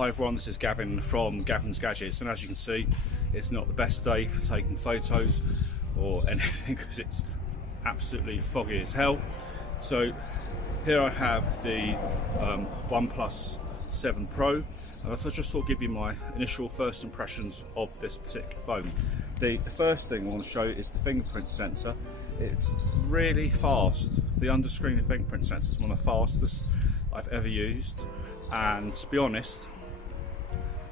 Hi everyone, this is Gavin from Gavin's Gadgets, and as you can see, it's not the best day for taking photos or anything because it's absolutely foggy as hell. So here I have the OnePlus 7 Pro, and I just thought I'd give you my initial first impressions of this particular phone. The first thing I want to show you is the fingerprint sensor. It's really fast. The under-screen fingerprint sensor is one of the fastest I've ever used, and to be honest,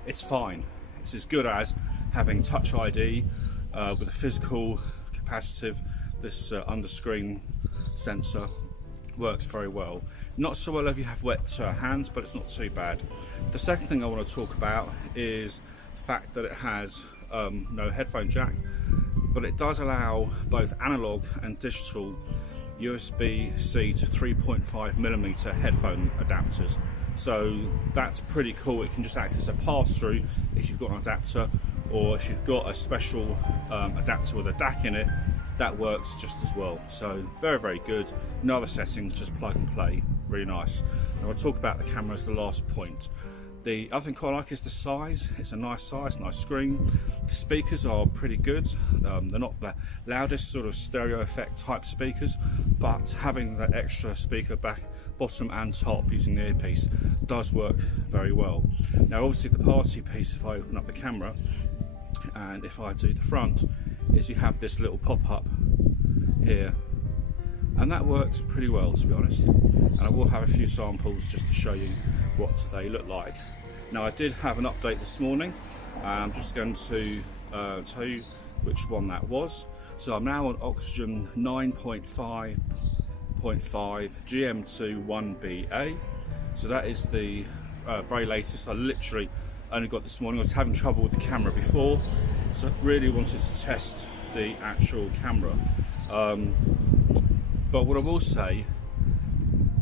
it's fine. It's as good as having Touch ID with a physical capacitive. This under-screen sensor works very well. Not so well if you have wet hands, but it's not too bad. The second thing I want to talk about is the fact that it has no headphone jack, but it does allow both analog and digital USB-C to 3.5mm headphone adapters. So that's pretty cool. It can just act as a pass-through if you've got an adapter, or if you've got a special adapter with a DAC in it, that works just as well. So very, very good. No other settings, just plug and play. Really nice. And I'll talk about the camera as the last point. The other thing I quite like is the size. It's a nice size, nice screen. The speakers are pretty good. They're not the loudest sort of stereo effect type speakers, but having that extra speaker back, bottom and top, using the earpiece does work very well. Now obviously the party piece, if I open up the camera and if I do the front, is you have this little pop-up here, and that works pretty well, to be honest. And I will have a few samples just to show you what they look like. Now I did have an update this morning. I'm just going to tell you which one that was. So I'm now on Oxygen 9.5.5 GM2 1BA. So that is the very latest. I literally only got this morning. I was having trouble with the camera before, so I really wanted to test the actual camera. But what I will say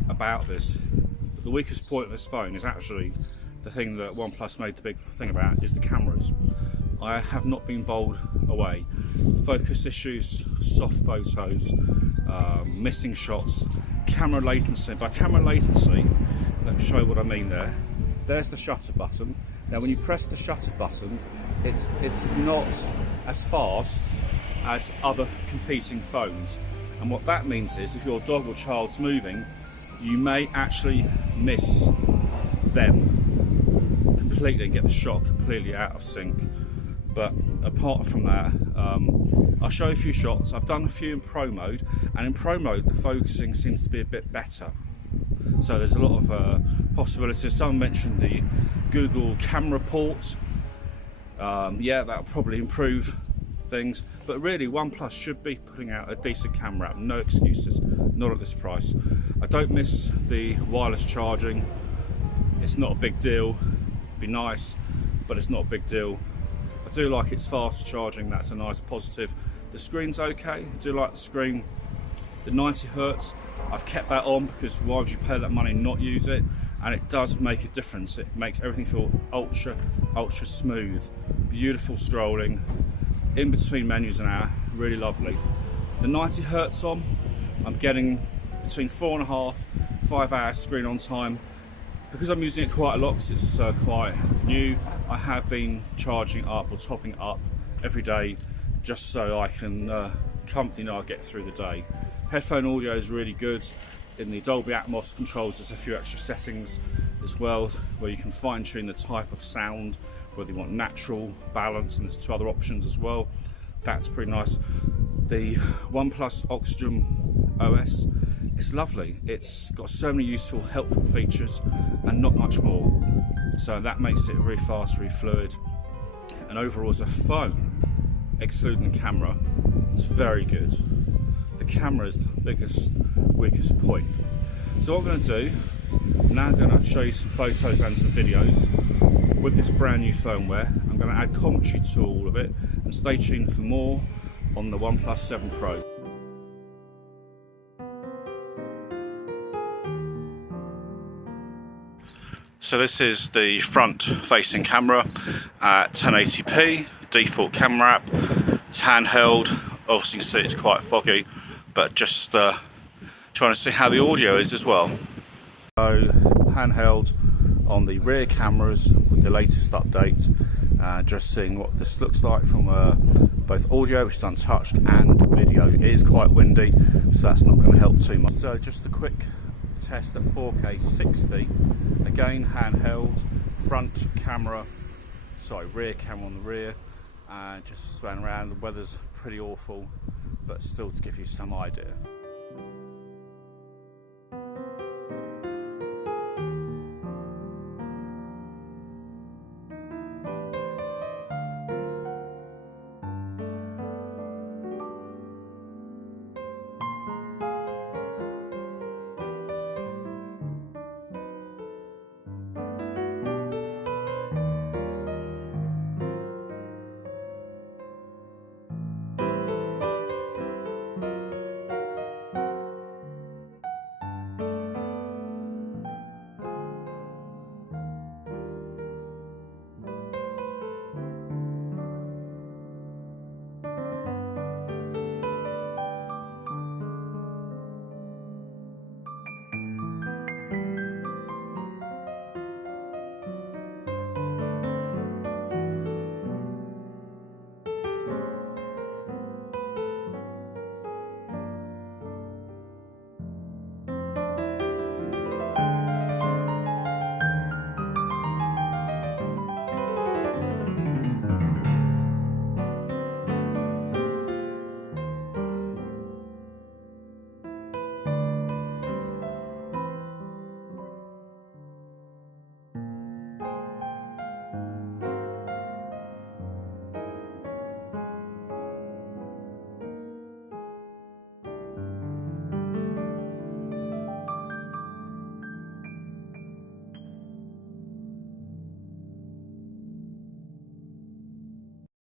about this, the weakest point of this phone is actually the thing that OnePlus made the big thing about, is the cameras. I have not been bowled away. Focus issues, soft photos, missing shots, camera latency. By camera latency, let me show you what I mean there. There's the shutter button. Now when you press the shutter button, it's not as fast as other competing phones. And what that means is if your dog or child's moving, you may actually miss them completely and get the shot completely out of sync. But apart from that, I'll show you a few shots. I've done a few in Pro mode, and in Pro mode the focusing seems to be a bit better. So there's a lot of possibilities. Someone mentioned the Google camera port. Yeah, that'll probably improve things, but really OnePlus should be putting out a decent camera app. No excuses, not at this price. I don't miss the wireless charging. It's not a big deal. It'd be nice, but it's not a big deal. I do like its fast charging. That's a nice positive. The screen's okay. I do like the screen. The 90 Hz, I've kept that on because why would you pay that money and not use it? And it does make a difference. It makes everything feel ultra smooth. Beautiful scrolling in between menus and out, really lovely. The 90 Hz on, I'm getting between 4.5 and 5 hours screen on time. Because I'm using it quite a lot, because it's quite new, I have been charging up or topping up every day just so I can comfortably know I'll get through the day. Headphone audio is really good. In the Dolby Atmos controls, there's a few extra settings as well where you can fine tune the type of sound, whether you want natural, balance, and there's two other options as well. That's pretty nice. The OnePlus Oxygen OS, it's lovely. It's got so many useful, helpful features and not much more. So that makes it really fast, really fluid. And overall as a phone, excluding the camera, it's very good. The camera is the biggest, weakest point. So what I'm going to do, now I'm going to show you some photos and some videos with this brand new firmware. I'm going to add commentary to all of it, and stay tuned for more on the OnePlus 7 Pro. So this is the front facing camera at 1080p, default camera app. It's handheld, obviously you can see it's quite foggy, but just trying to see how the audio is as well. So handheld, on the rear cameras with the latest update, just seeing what this looks like from both audio, which is untouched, and video. It is quite windy, so that's not going to help too much. So just a quick test at 4K 60, again handheld, rear camera on the rear, and just span around. The weather's pretty awful, but still to give you some idea.